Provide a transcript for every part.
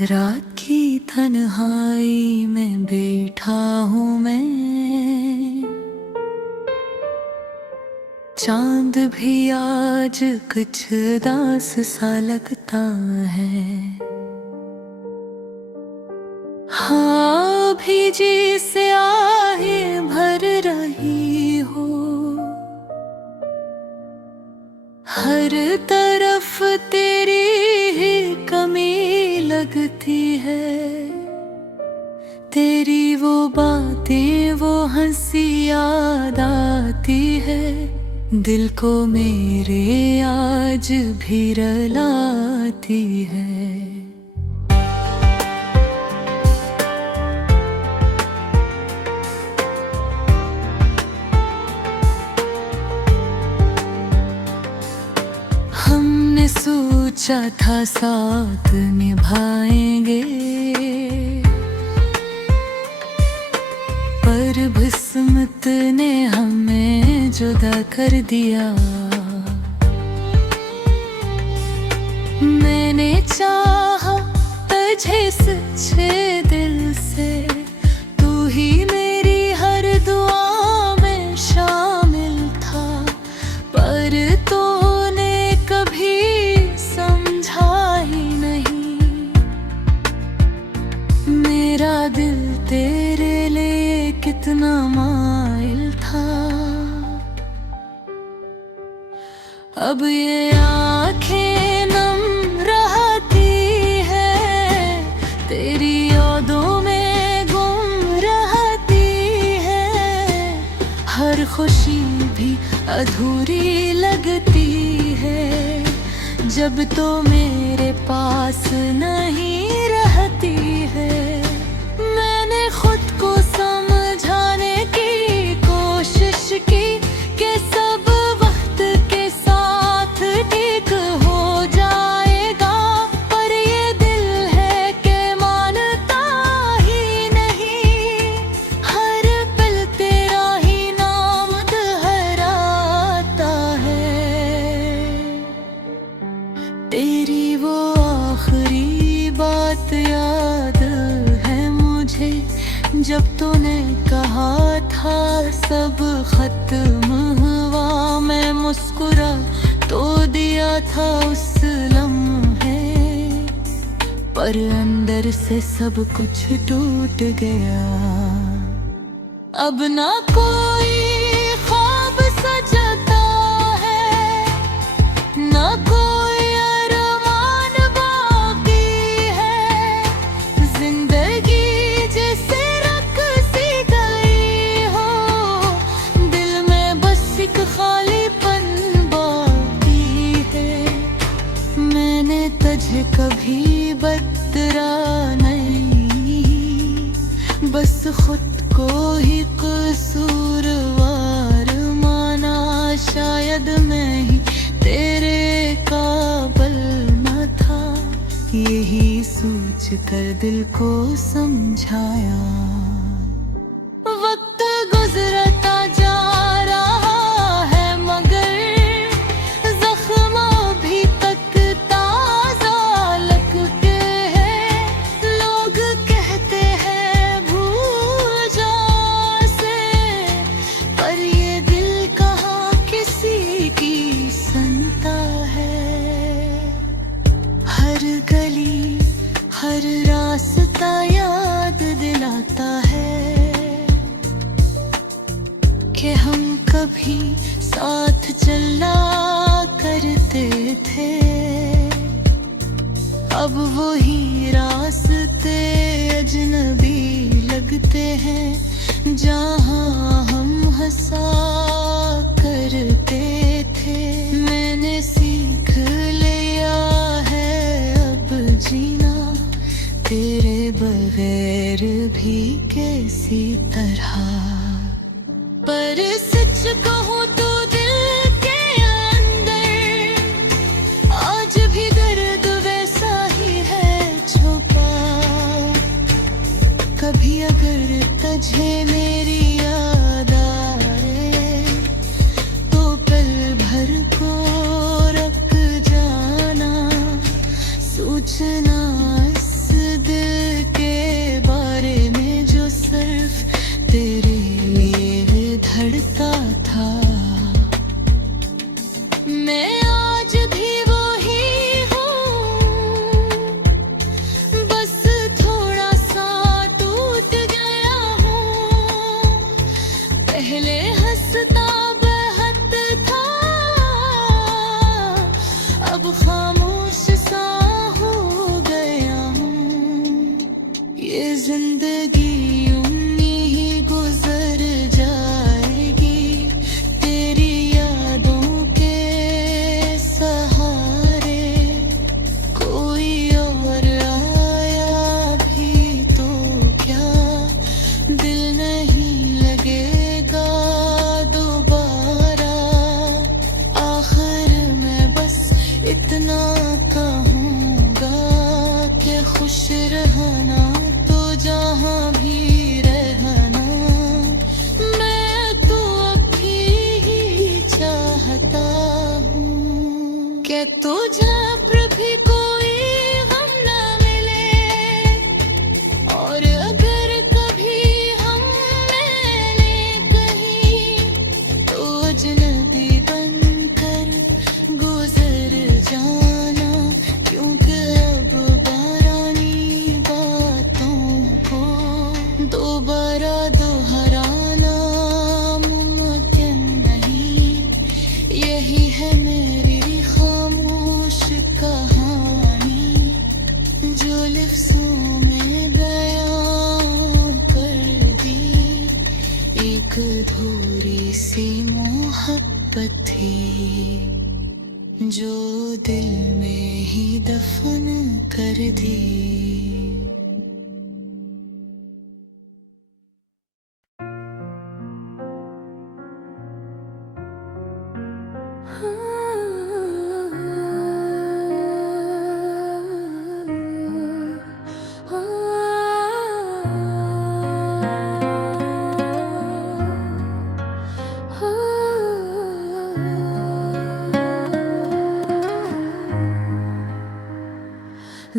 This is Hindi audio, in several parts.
रात की तन्हाई में बैठा हूँ मैं, चांद भी आज कुछ उदास सा लगता है। हाँ भी जी से आहें भर रही हो, हर तरफ तेरी ही कमी लगती है। तेरी वो बातें वो हंसी याद आती है, दिल को मेरे आज भी रुलाती है। हमने सोचा था साथ निभाएंगे, पर किस्मत ने हमें जुदा कर दिया। मैंने चाहा तुझे सच्चे दिल से, तू ही मेरी हर दुआ में शामिल था, पर तूने कभी समझा ही नहीं। मेरा दिल तेरे लिए कितना माइल था, अब ये आँखें नम रहती है, तेरी यादों में गुम रहती है। हर खुशी भी अधूरी लगती है, जब तो मेरे पास नहीं रहती है। मैंने खुद को समझाने की कोशिश की कि सब वक्त के साथ ठीक हो जाएगा, पर ये दिल है कि मानता ही नहीं। हर पल तेरा ही नाम दोहराता है। तेरी वो आखिरी बात याद है मुझे, जब तूने कहा था सब खत्म हुआ। मैं मुस्कुरा तो दिया था उस लम्हे, पर अंदर से सब कुछ टूट गया। अब ना कोई ख्वाब सजता है, ना कोई अरमान बाकी है। जिंदगी जैसे रख सी गई हो, दिल में बस एक खालीपन बाकी है। मैंने तुझे कभी बतरा नहीं, बस खुद को ही कसूरवार माना। शायद मैं ही तेरे काबिल न था, यही सोच कर दिल को समझाया। वक्त गुजरता जा रहा है, मगर जख्म अभी तक ताजा लगते हैं। लोग कहते हैं भूल जा से, पर ये दिल कहाँ किसी की सुनता है। हर गली हर रास्ता याद दिलाता है कि हम कभी साथ चला करते थे। अब वही रास्ते अजनबी लगते हैं, जहाँ हम हंसा करते थे। मैंने सीख लिया है अब जीना, तेरे बगैर भी कैसी तरह। पर सच कहूँ तो दिल के अंदर आज भी दर्द वैसा ही है छुपा। कभी अगर तुझे मेरी याद आए, तो पल भर को रख जाना। सोचना इस नहीं लगेगा दोबारा। आखिर मैं बस इतना कहूँगा कि खुश रहना तो जहाँ भी रहना। मैं तो अभी ही चाहता हूँ कि तुझे पर भी कोई गम न मिले, और अगर कभी हम मिले कहीं तो अजनबी बनकर गुजर जाना। क्योंकि अब बारानी बातों को दोबारा दोहराना मुमकिन नहीं। यही है मेरी खामोश कहानी जो लफ्ज़ों में बयां कर दी। एक अधूरी सी मोहब्बत थी जो दिल में ही दफन कर दी।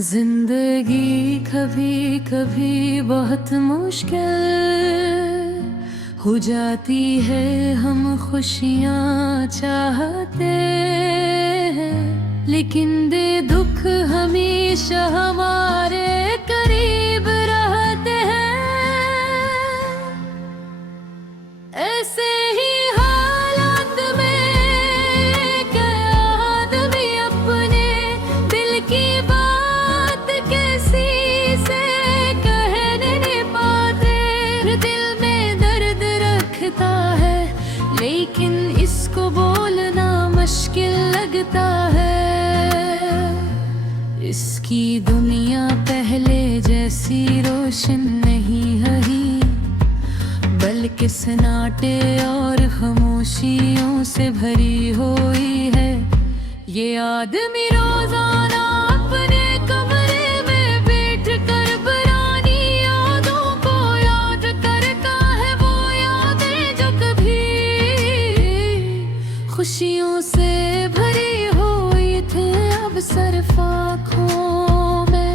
जिंदगी कभी कभी बहुत मुश्किल हो जाती है, हम खुशियाँ चाहते हैं लेकिन दे दुख हमेशा हमारे करीब रहते हैं। ऐसे ही हालात में एक आदमी अपने दिल की बात किसी से कहने नहीं पाते। दिल में दर्द रखता है लेकिन इसको बोलना मुश्किल लगता है। इसकी दुनिया पहले जैसी रोशन नहीं रही, बल्कि सन्नाटे और खामोशियों से भरी हुई है। ये आदमी रोजाना अपने कमरे में बैठ कर पुरानी यादों को याद करता है। वो यादें जो कभी खुशियों से भरी हुई थे, अब सिर्फ आँखों में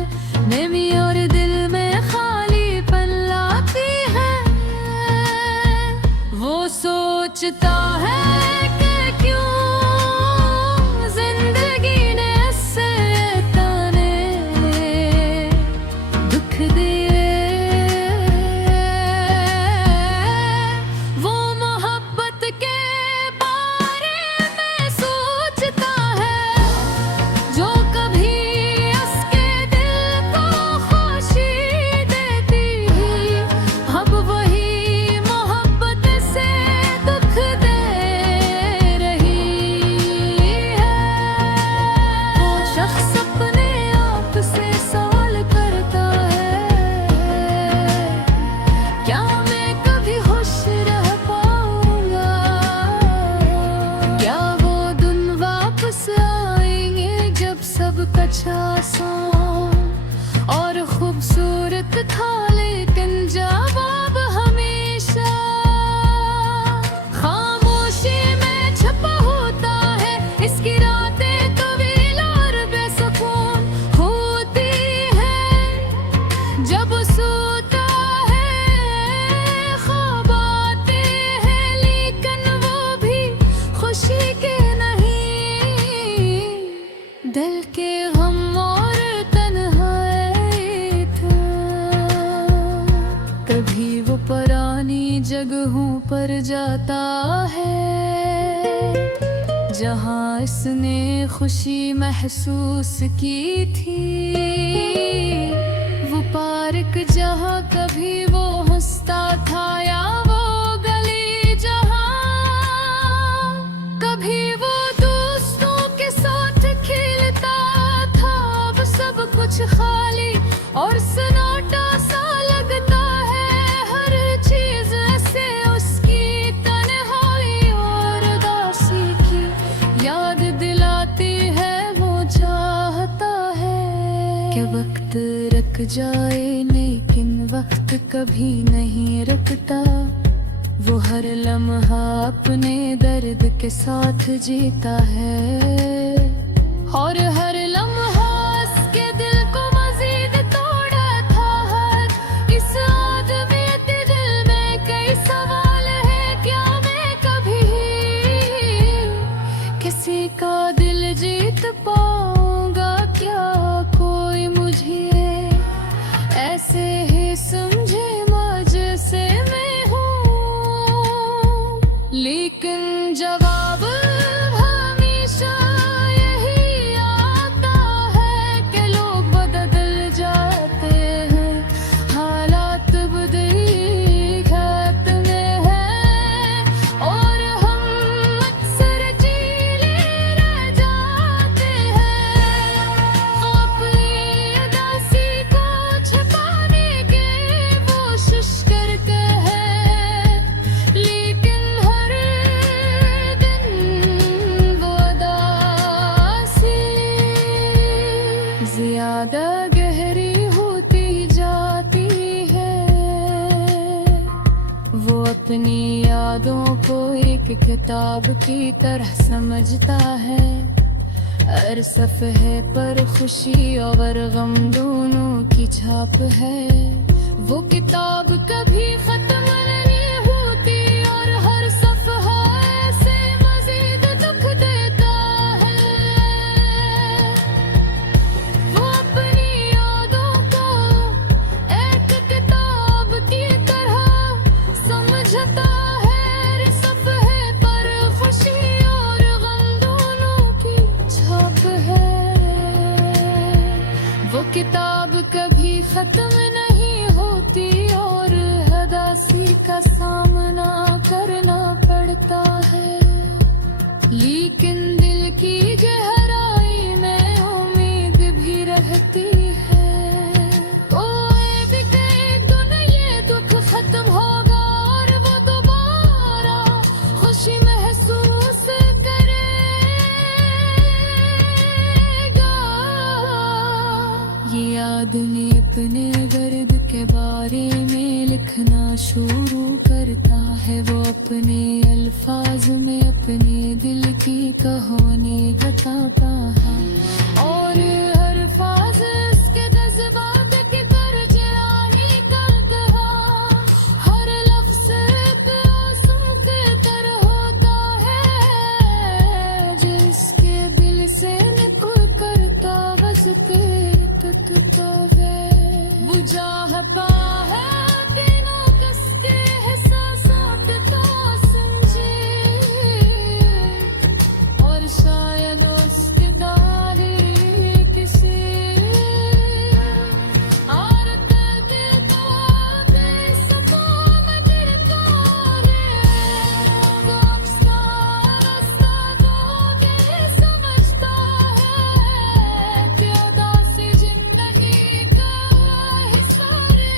नमी और दिल में खालीपन लाती है। वो सोचता है कि क्यों जिंदगी ने ऐसे ताने दुख दिए। वो मोहब्बत के बारे में सोचता है जो कभी उसके दिल को खुशी देती थी। अब वही मोहब्बत से दुख दे रही है। वो शख्स अपने आप से सवाल करता है, क्या मैं कभी खुश रह पाऊंगा? क्या वो दिन वापस आएंगे जब सब कुछ आसान और खूबसूरत था, लेकिन जवाब हमेशा खामोशी में छुपा होता है। इसकी रातें तवील और बेसुकून होती है जब सोता है। ख्वाब आते हैं लेकिन वो भी खुशी के नहीं, दिल के गम और तन्हाई था। कभी वो पुरानी जगहों पर जाता है जहाँ इसने खुशी महसूस की थी। वो पार्क जहाँ कभी वो हंसता था, या वो गली जहाँ कभी वो दोस्तों के साथ खेलता था। अब सब कुछ खाली और सन्नाटा सा लगता है, हर चीज रुक जाए, लेकिन वक्त कभी नहीं रुकता। वो हर लम्हा अपने दर्द के साथ जीता है, और हर लम्हा उसके दिल को मजीद तोड़ा था। हर इस आदमी के दिल में कई सवाल है, क्या मैं कभी किसी का दिल जीत पाऊंगा? क्या कोई मुझे ऐसे ही समझे मुझसे मैं हूँ? लेकिन जवाब हमेशा यही आता है कि लोग बदल जाते हैं, हालात बदली खत में है, और हम अक्सर चीले रह जाते हैं। अपनी उदासी को छिपाने की कोशिश करते हैं, लेकिन हर दिन वो उदासी ज्यादा गहरी होती जाती है। वो अपनी यादों को एक किताब की तरह समझता है, हर सफ़हे पर खुशी और गम दोनों की छाप है। वो किताब कभी खत्म नहीं होती, और हर सफ़हा ऐसे मजीद दुख देता है। वो अपनी यादों को एक किताब की तरह समझता है, हर सफ़हे पर खुशी और गम दोनों की छाप है। वो किताब कभी खत्म नहीं होती, और उदासी का सामना करना पड़ता है, लेकिन दिल की गहराई में उम्मीद भी रहती है। कोई भी कहे तो नहीं ये दुख खत्म होगा, और वो दोबारा खुशी महसूस करेगा। ये आदमी अपने दर्द के बारे में लिखना शुरू करता है। वो अपने अल्फाज में अपने दिल की कहानी बताता है, और हर फाज उसके जज्बात की तरजमानी करता है। हर लफ्ज़ एक आंसू के तरह होता है, जिसके दिल से निकल कर कागज़ पे टकता है। वो चाहता है तीनों कसके एहसासात को समझे, और शायद उसकी दारी किसी और करके तो बेसुकों में गिरता है। वो रास्ता ढूंढे समझता है कि उदासी जिंदगी का हिस्सा है,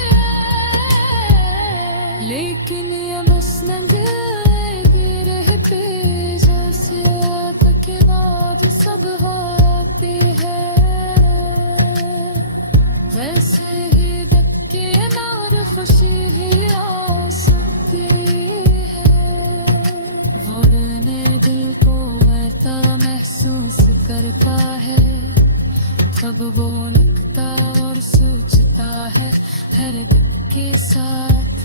लेकिन ये मसनद गिरह पे जैसे आग के बाद सब होती है, वैसे ही धक्के मार खुशी ही आ सकती है। वरने दिल को ऐसा महसूस करता है, तब वो लिखता और सोचता है हर दिल के साथ